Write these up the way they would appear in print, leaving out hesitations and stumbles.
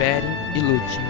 Beren e Lúthien.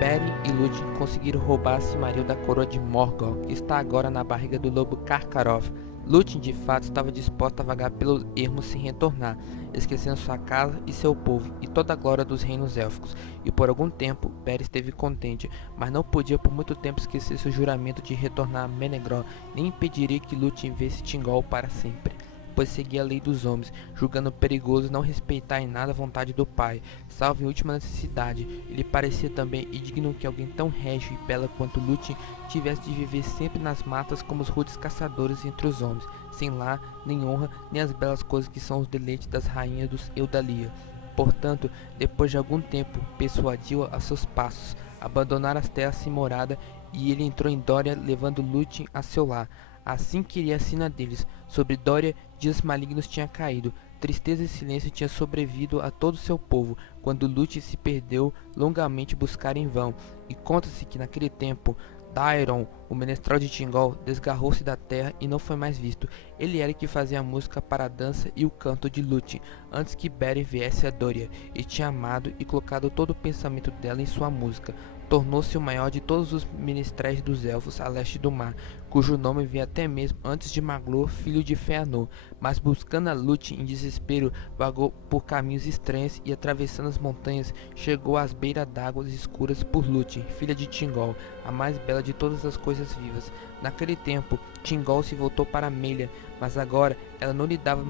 Beren e Lúthien conseguiram roubar Silmaril da coroa de Morgoth, que está agora na barriga do lobo Karkaroth. Lúthien, de fato, estava disposta a vagar pelos ermos sem retornar, esquecendo sua casa e seu povo, e toda a glória dos reinos élficos. E por algum tempo, Beren esteve contente, mas não podia por muito tempo esquecer seu juramento de retornar a Menegroth, nem impediria que Lúthien visse Thingol para sempre, pois seguia a lei dos homens, julgando perigoso não respeitar em nada a vontade do pai, salvo em última necessidade. Ele parecia também indigno que alguém tão régio e bela quanto Lúthien tivesse de viver sempre nas matas como os rudes caçadores entre os homens, sem lar, nem honra, nem as belas coisas que são os deleites das rainhas dos Eldalia. Portanto, depois de algum tempo, persuadiu a seus passos, abandonar as terras sem morada, e ele entrou em Dória, levando Lúthien a seu lar. Assim queria a sina deles. Sobre Dória, dias malignos tinha caído, tristeza e silêncio tinha sobrevindo a todo o seu povo, quando Lúthien se perdeu longamente buscar em vão, e conta-se que naquele tempo Daeron, o menestral de Thingol, desgarrou-se da terra e não foi mais visto. Ele era que fazia a música para a dança e o canto de Lúthien, antes que Beren viesse a Dória, e tinha amado e colocado todo o pensamento dela em sua música. Tornou-se o maior de todos os menestréis dos elfos a leste do mar, cujo nome vinha até mesmo antes de Maglor, filho de Fëanor. Mas buscando a Lúthien em desespero, vagou por caminhos estranhos e, atravessando as montanhas, chegou às beiras d'águas escuras por Lúthien, filha de Thingol, a mais bela de todas as coisas vivas. Naquele tempo, Thingol se voltou para Melia, mas agora ela não lhe dava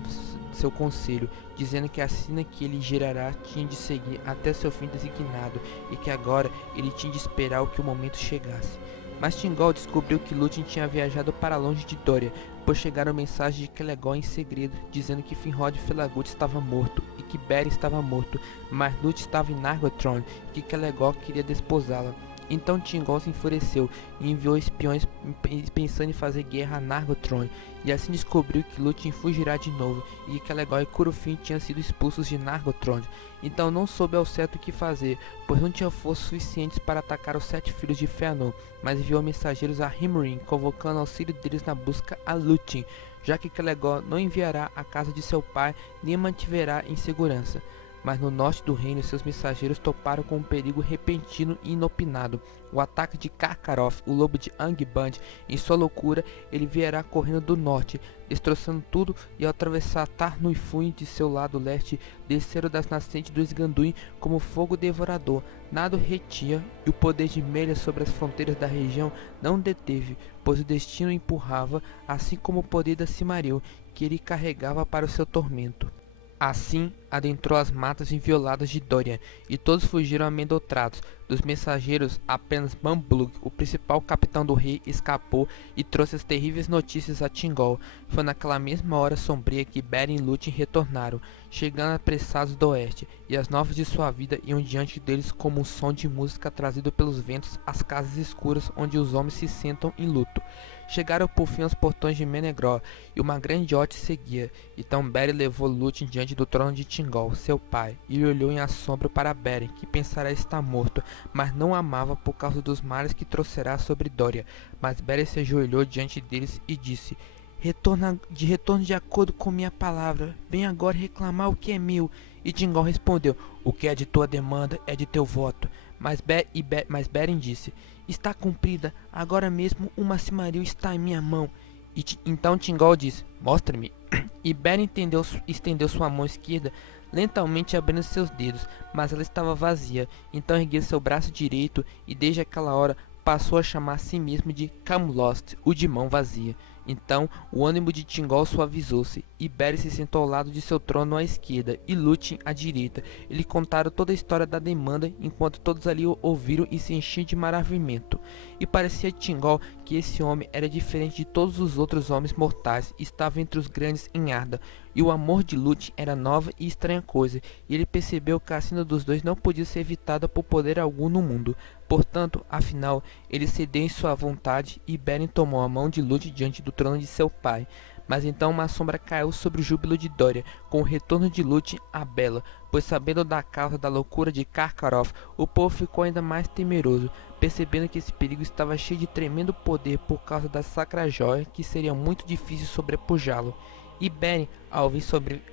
seu conselho, dizendo que a sina que ele gerará tinha de seguir até seu fim designado, e que agora ele tinha de esperar o que o momento chegasse. Mas Thingol descobriu que Lúthien tinha viajado para longe de Dória, pois chegaram mensagens de Celegol em segredo, dizendo que Finrod Felagund estava morto, e que Beren estava morto, mas Lúthien estava em Nargothrond, e que Celegol queria desposá-la. Então Thingol se enfureceu e enviou espiões pensando em fazer guerra a Nargothrond, e assim descobriu que Lúthien fugirá de novo, e que Celegol e Curufin tinham sido expulsos de Nargothrond. Então não soube ao certo o que fazer, pois não tinha forças suficientes para atacar os 7 filhos de Fëanor, mas enviou mensageiros a Himrin, convocando auxílio deles na busca a Lúthien, já que Celegol não enviará à casa de seu pai nem a mantiverá em segurança. Mas no norte do reino, seus mensageiros toparam com um perigo repentino e inopinado, o ataque de Karkaroth, o lobo de Angband. Em sua loucura, ele vierá correndo do norte, destroçando tudo, e ao atravessar Tar-Nuifun de seu lado leste, desceram das nascentes do Esganduin como fogo devorador. Nada o retia, e o poder de Melia sobre as fronteiras da região não o deteve, pois o destino o empurrava, assim como o poder da Silmaril, que ele carregava para o seu tormento. Assim, adentrou as matas invioladas de Dória, e todos fugiram amedrontados. Dos mensageiros, apenas Mamblug, o principal capitão do rei, escapou e trouxe as terríveis notícias a Thingol. Foi naquela mesma hora sombria que Beren e Lúthien retornaram, chegando apressados do oeste, e as novas de sua vida iam diante deles como um som de música trazido pelos ventos às casas escuras onde os homens se sentam em luto. Chegaram por fim aos portões de Menegroth, e uma grande hoste seguia. Então Beren levou Lúthien diante do trono de Thingol, seu pai, e olhou em assombro para Beren, que pensara estar morto, mas não o amava por causa dos males que trouxera sobre Dória. Mas Beren se ajoelhou diante deles e disse: retorno de acordo com minha palavra. Venha agora reclamar o que é meu. E Thingol respondeu: o que é de tua demanda é de teu voto. Mas Beren disse: está cumprida, agora mesmo uma Silmaril está em minha mão. Então Thingol disse: mostre-me. E Beren estendeu sua mão esquerda, lentamente abrindo seus dedos, mas ela estava vazia. Então ergueu seu braço direito, e desde aquela hora passou a chamar a si mesmo de Camlost, o de mão vazia. Então o ânimo de Thingol suavizou-se, e Beren se sentou ao lado de seu trono à esquerda, e Lúthien à direita. Eles contaram toda a história da demanda, enquanto todos ali o ouviram e se enchiam de maravilhamento. E parecia a Thingol que esse homem era diferente de todos os outros homens mortais, e estava entre os grandes em Arda. E o amor de Lúthien era nova e estranha coisa, e ele percebeu que a sina dos dois não podia ser evitada por poder algum no mundo. Portanto, afinal, ele cedeu em sua vontade, e Beren tomou a mão de Lúthien diante do trono de seu pai. Mas então uma sombra caiu sobre o júbilo de Dória, com o retorno de Lúthien a Bela, pois sabendo da causa da loucura de Karkaroth, o povo ficou ainda mais temeroso, percebendo que esse perigo estava cheio de tremendo poder por causa da sacra joia, que seria muito difícil sobrepujá-lo. E Beren, ao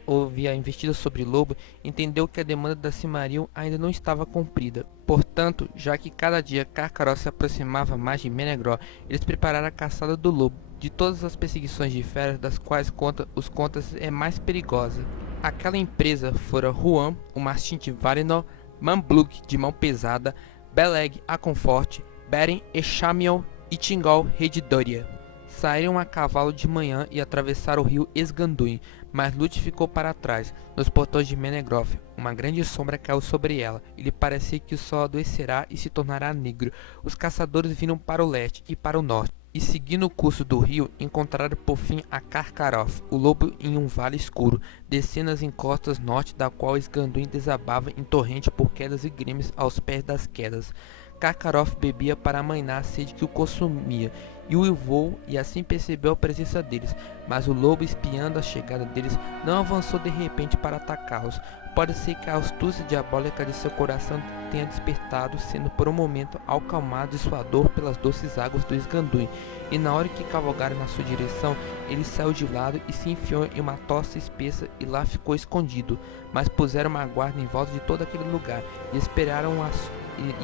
ouvir a investida sobre Lobo, entendeu que a demanda da Silmaril ainda não estava cumprida. Portanto, já que cada dia Carcaró se aproximava mais de Menegroth, eles prepararam a caçada do Lobo. De todas as perseguições de feras das quais os contas é mais perigosa. Aquela empresa fora Huan, o mastim de Valinor, Mamblug de mão pesada, Beleg a Conforte, Beren e Shamiel e Thingol, rei de Dória. Saíram a cavalo de manhã e atravessaram o rio Esganduin, mas Lúthien ficou para trás, nos portões de Menegroth. Uma grande sombra caiu sobre ela, e lhe parecia que o sol adoecerá e se tornará negro. Os caçadores viram para o leste e para o norte, e seguindo o curso do rio, encontraram por fim a Carcarov, o lobo em um vale escuro, descendo as encostas norte da qual Esganduin desabava em torrente por quedas e gremes aos pés das quedas. Carcarov bebia para amainar a sede que o consumia, e uivou e assim percebeu a presença deles, mas o lobo, espiando a chegada deles, não avançou de repente para atacá-los. Pode ser que a astúcia diabólica de seu coração tenha despertado, sendo por um momento acalmado de sua dor pelas doces águas do Esganduin, e na hora que cavalgaram na sua direção, ele saiu de lado e se enfiou em uma toça espessa e lá ficou escondido. Mas puseram uma guarda em volta de todo aquele lugar e esperaram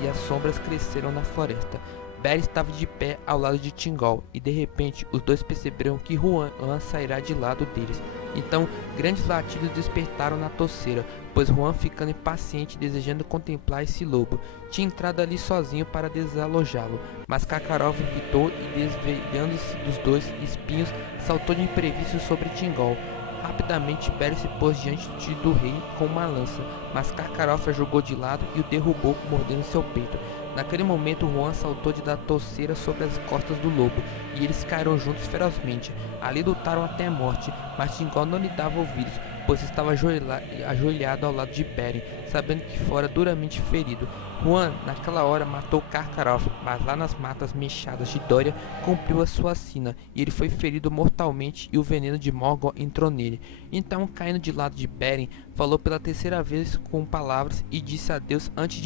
e as sombras cresceram na floresta. Beren estava de pé ao lado de Thingol, e de repente os dois perceberam que Huan sairá de lado deles. Então grandes latidos despertaram na toceira, pois Huan, ficando impaciente desejando contemplar esse lobo, tinha entrado ali sozinho para desalojá-lo, mas Carcarov irritou e, desvencilhando-se dos dois espinhos, saltou de imprevisto sobre Thingol. Rapidamente Beren se pôs diante do rei com uma lança, mas Carcarov a jogou de lado e o derrubou, mordendo seu peito. Naquele momento Huan saltou da toceira sobre as costas do lobo, e eles caíram juntos ferozmente. Ali lutaram até a morte, mas Thingol não lhe dava ouvidos, pois estava ajoelhado ao lado de Beren, sabendo que fora duramente ferido. Huan, naquela hora, matou Carcarov, mas lá nas matas mechadas de Dória cumpriu a sua sina, e ele foi ferido mortalmente e o veneno de Morgoth entrou nele. Então, caindo de lado de Beren, falou pela terceira vez com palavras e disse adeus antes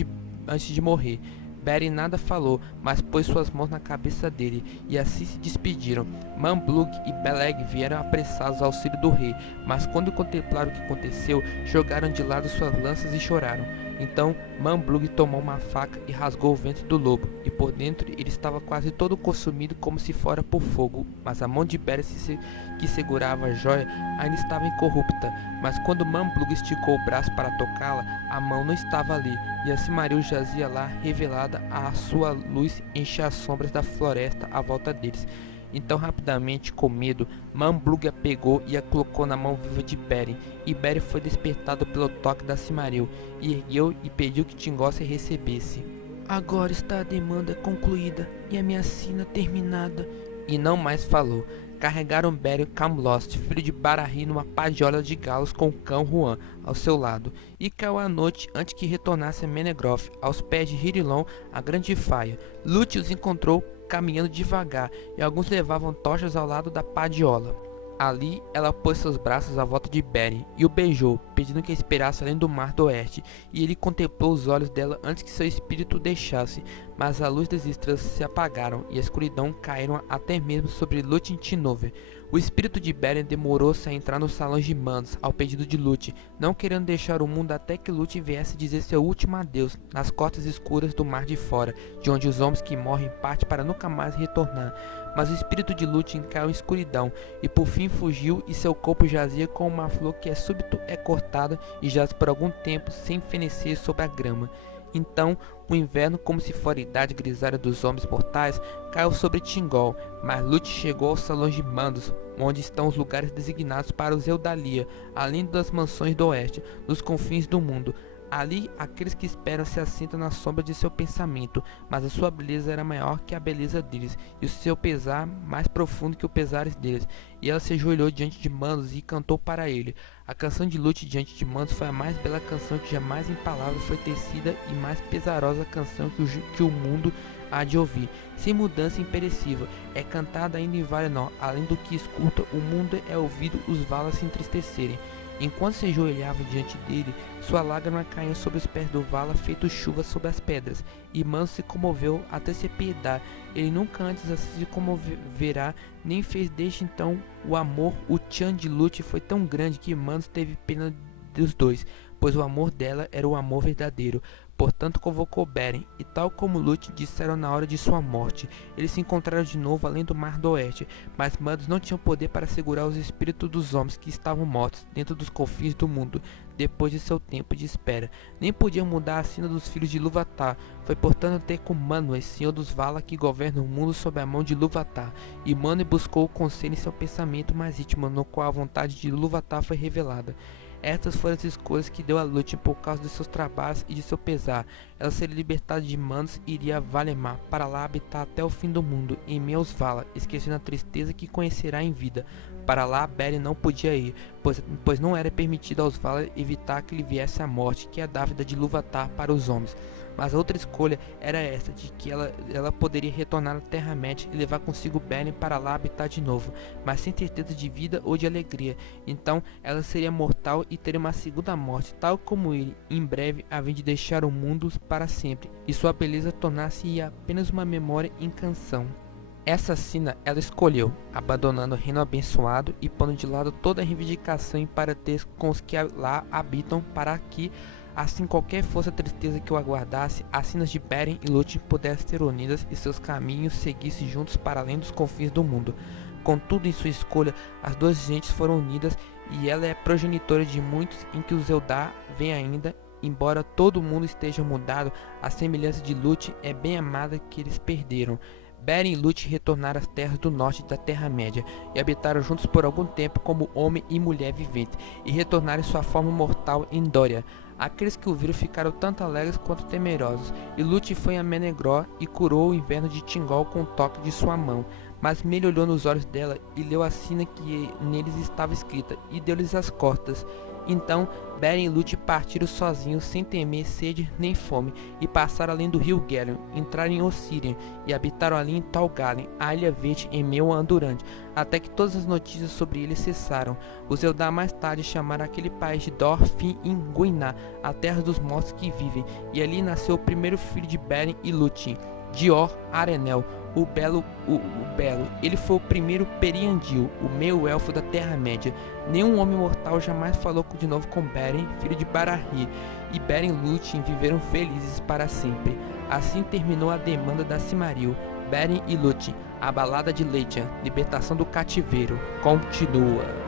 de morrer. Beren nada falou, mas pôs suas mãos na cabeça dele, e assim se despediram. Mamblug e Beleg vieram apressados ao auxílio do rei, mas quando contemplaram o que aconteceu, jogaram de lado suas lanças e choraram. Então Mamblug tomou uma faca e rasgou o ventre do lobo, e por dentro ele estava quase todo consumido como se fora por fogo, mas a mão de Beren que segurava a joia ainda estava incorrupta. Mas quando Mamblug esticou o braço para tocá-la, a mão não estava ali, e a Silmaril jazia lá, revelada, a sua luz enchia as sombras da floresta à volta deles. Então, rapidamente, com medo, Mamblug a pegou e a colocou na mão viva de Beren, e Beren foi despertado pelo toque da Silmaril, e ergueu e pediu que Thingol se recebesse. Agora está a demanda concluída e a minha sina terminada. E não mais falou. Carregaram Beren Camlost, filho de Barahri, numa padiola de galos com o cão Huan ao seu lado, e caiu à noite antes que retornasse a Menegroth, aos pés de Hirilon, a grande faia. Lúthien os encontrou caminhando devagar, e alguns levavam tochas ao lado da padiola. Ali ela pôs seus braços à volta de Beren e o beijou, pedindo que esperasse além do mar do oeste, e ele contemplou os olhos dela antes que seu espírito o deixasse, mas a luz das estrelas se apagaram e a escuridão caíram até mesmo sobre Lúthien Tinover. O espírito de Beren demorou-se a entrar nos salões de Mandos, ao pedido de Lúthien, não querendo deixar o mundo até que Lúthien viesse dizer seu último adeus nas costas escuras do mar de fora, de onde os homens que morrem partem para nunca mais retornar. Mas o espírito de Lúthien caiu em escuridão, e por fim fugiu, e seu corpo jazia como uma flor que súbito é cortada e jaz por algum tempo sem fenecer sobre a grama. Então o inverno, como se fora a idade grisalha dos homens mortais, caiu sobre Thingol, mas Lúthien chegou aos salões de Mandos, onde estão os lugares designados para os Eldalia, além das mansões do oeste, nos confins do mundo. Ali, aqueles que esperam se assentam na sombra de seu pensamento, mas a sua beleza era maior que a beleza deles, e o seu pesar mais profundo que o pesares deles. E ela se ajoelhou diante de Mandos e cantou para ele. A canção de Lúthien diante de Mandos foi a mais bela canção que jamais em palavras foi tecida, e mais pesarosa canção que o mundo há de ouvir, sem mudança imperecível. É cantada ainda em Valinor, além do que escuta o mundo é ouvido os valas se entristecerem. Enquanto se ajoelhava diante dele, sua lágrima caía sobre os pés do Vala feito chuva sobre as pedras, e Manos se comoveu até se apiedar. Ele nunca antes assim se comoverá, nem fez desde então o amor. O Chan de Lute foi tão grande que Manos teve pena dos dois, pois o amor dela era o amor verdadeiro. Portanto convocou Beren, e tal como Lute disseram na hora de sua morte, eles se encontraram de novo além do Mar do Oeste, mas Manos não tinha poder para segurar os espíritos dos homens que estavam mortos dentro dos confins do mundo, depois de seu tempo de espera. Nem podia mudar a sina dos filhos de Ilúvatar. Foi portanto ter com Manwë, senhor dos Vala, que governa o mundo sob a mão de Ilúvatar, e Manwë buscou o conselho em seu pensamento mais íntimo, no qual a vontade de Ilúvatar foi revelada. Estas foram as escolhas que deu a Lúthien por causa de seus trabalhos e de seu pesar. Ela seria libertada de Manos e iria a Valemar, para lá habitar até o fim do mundo, em meio aos Vala, esquecendo a tristeza que conhecerá em vida. Para lá Beren não podia ir, pois não era permitido aos Vala evitar que lhe viesse a morte, que é a dávida de Ilúvatar para os homens. Mas a outra escolha era esta, de que ela poderia retornar à Terra-média e levar consigo Beren para lá habitar de novo, mas sem certeza de vida ou de alegria. Então ela seria mortal e teria uma segunda morte, tal como ele, em breve, a fim de deixar o mundo para sempre, e sua beleza tornar-se apenas uma memória em canção. Essa sina ela escolheu, abandonando o reino abençoado e pondo de lado toda a reivindicação e parentesco com os que lá habitam, para que, assim qualquer fosse a tristeza que o aguardasse, as sinas de Beren e Lúthien pudessem ser unidas e seus caminhos seguissem juntos para além dos confins do mundo. Contudo, em sua escolha, as duas gentes foram unidas, e ela é progenitora de muitos em que os Eldar vêm ainda. Embora todo mundo esteja mudado, a semelhança de Lúthien é bem amada que eles perderam. Beren e Lúthien retornaram às terras do norte da Terra-média, e habitaram juntos por algum tempo como homem e mulher viventes, e retornaram em sua forma mortal em Dória. Aqueles que o viram ficaram tanto alegres quanto temerosos, e Lúthien foi a Menegroth e curou o inverno de Thingol com o toque de sua mão. Mas Meli olhou nos olhos dela e leu a sina que neles estava escrita, e deu-lhes as costas. Então Beren e Lúthien partiram sozinhos, sem temer sede nem fome, e passaram além do rio Gelion, entraram em Ossirian, e habitaram ali em Tol Galen, a Ilha Verde em meio a Andurand, até que todas as notícias sobre ele cessaram. Os Eldar mais tarde chamaram aquele país de Dor Fin in Guiná, a terra dos mortos que vivem, e ali nasceu o primeiro filho de Beren e Lúthien, Dior Arenel, o Belo. Ele foi o primeiro Periandil, o meio-elfo da Terra-média. Nenhum homem mortal jamais falou de novo com Beren, filho de Barahri, e Beren e Lúthien viveram felizes para sempre. Assim terminou a demanda da Silmaril. Beren e Lúthien, a balada de Leithian, libertação do cativeiro, continua.